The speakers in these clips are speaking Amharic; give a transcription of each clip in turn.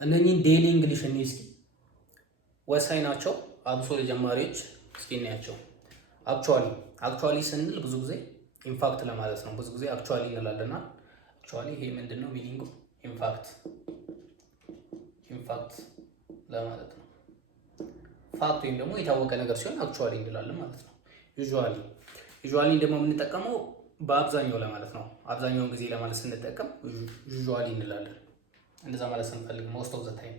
እነኚህን ዴይሊ እንግሊሽ እንይ እስኪ። ወሳኝ ናቸው አብሶ ለጀማሪዎች። እስኪ እናያቸው። አክቹዋሊ ስንል ብዙ ጊዜ ኢንፋክት ለማለት ነው። ብዙ ጊዜ አክቹዋሊ እንላለና አክቹዋሊ ይሄ ምንድነው ሚኒንጉ? ኢንፋክት ለማለት ነው። ፋክት ወይም ደግሞ የታወቀ ነገር ሲሆን አክቹዋሊ እንላለን ማለት ነው። ዩዥዋሊ ደግሞ የምንጠቀመው በአብዛኛው ለማለት ነው። አብዛኛውን ጊዜ ለማለት ስንጠቀም ዩዥዋሊ እንላለን። እንደዛ ማለት ስንፈልግ ሞስት ኦፍ ዘ ታይም፣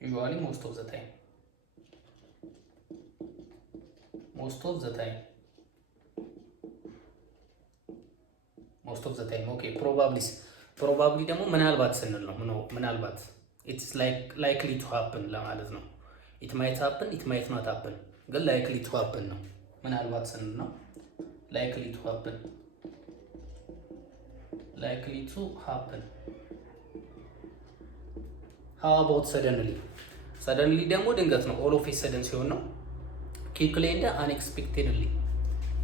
ዩዥዋሊ ሞስት ኦፍ ዘ ታይም፣ ሞስት ኦፍ ዘ ታይም፣ ሞስት ኦፍ ዘ ታይም። ኦኬ። ፕሮባብሊ ደግሞ ምናልባት ስንል ነው። ምናልባት ኢትስ ላይክሊ ቱ ሃፕን ለማለት ነው። ኢት ማይት ሃፕን፣ ኢት ማይት ኖት ሃፕን፣ ግን ላይክሊ ቱ ሃፕን ነው። ምናልባት ስንል ነው ላይክሊ ቱ ሃፕን፣ ላይክሊ ቱ ሃፕን። ሃው አባውት ሰደንሊ? ሰደንሊ ደግሞ ድንገት ነው። ኦል ኦፍ ኤ ሰደን ሲሆን ነው። ኩዊክሊ እንደ አንኤክስፔክቴድሊ።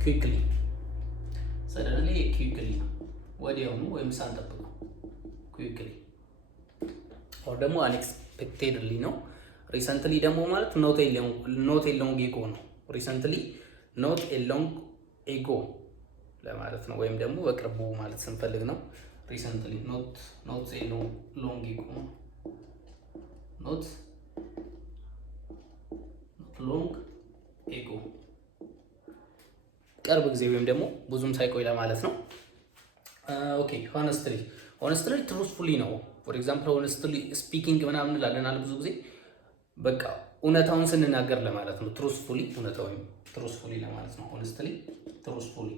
ኩዊክሊ፣ ሰደንሊ፣ ኩዊክሊ ወዲያውኑ ወይም ሳንጠብቀው። ኩዊክሊ ኦር ደግሞ አንኤክስፔክቴድሊ ነው። ሪሰንትሊ ደግሞ ማለት ኖት ኤ ሎንግ ኤጎ ነው። ሪሰንትሊ ኖት ኤ ሎንግ ኤጎ ለማለት ነው። ወይም ደግሞ በቅርቡ ማለት ስንፈልግ ነው። ሪሰንትሊ ኖት ኤ ሎንግ ኤጎ ነው። ኖት ሎንግ ኤጎ ቅርብ ጊዜ ወይም ደግሞ ብዙም ሳይቆይ ለማለት ነው። ኦኬ። ሆነስትሊ ትሩስፉሊ ነው። ፎር ኤግዛምፕል ሆነስትሊ ስፒኪንግ ምናምን እንላለን ብዙ ጊዜ በቃ እውነታውን ስንናገር ለማለት ነው። ትሩስፉሊ እውነታው ወይም ትሩስፉሊ ለማለት ነው። ሆነስትሊ ትሩስፉሊ፣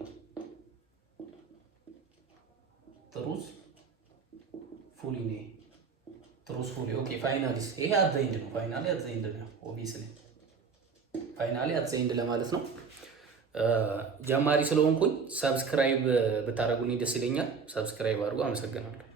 ትሩስፉሊ ነው። ትሩስፉሊ። ኦኬ። ፋይናሊስ ይሄ አት ዘ ኤንድ ነው። ፋይናሊ አት ዘ ኤንድ ነው። ኦብቪየስሊ ፋይናሊ አት ዘ ኤንድ ለማለት ነው። ጀማሪ ስለሆንኩኝ ሰብስክራይብ ብታደርጉልኝ ደስ ይለኛል። ሰብስክራይብ አድርጉ። አመሰግናለሁ።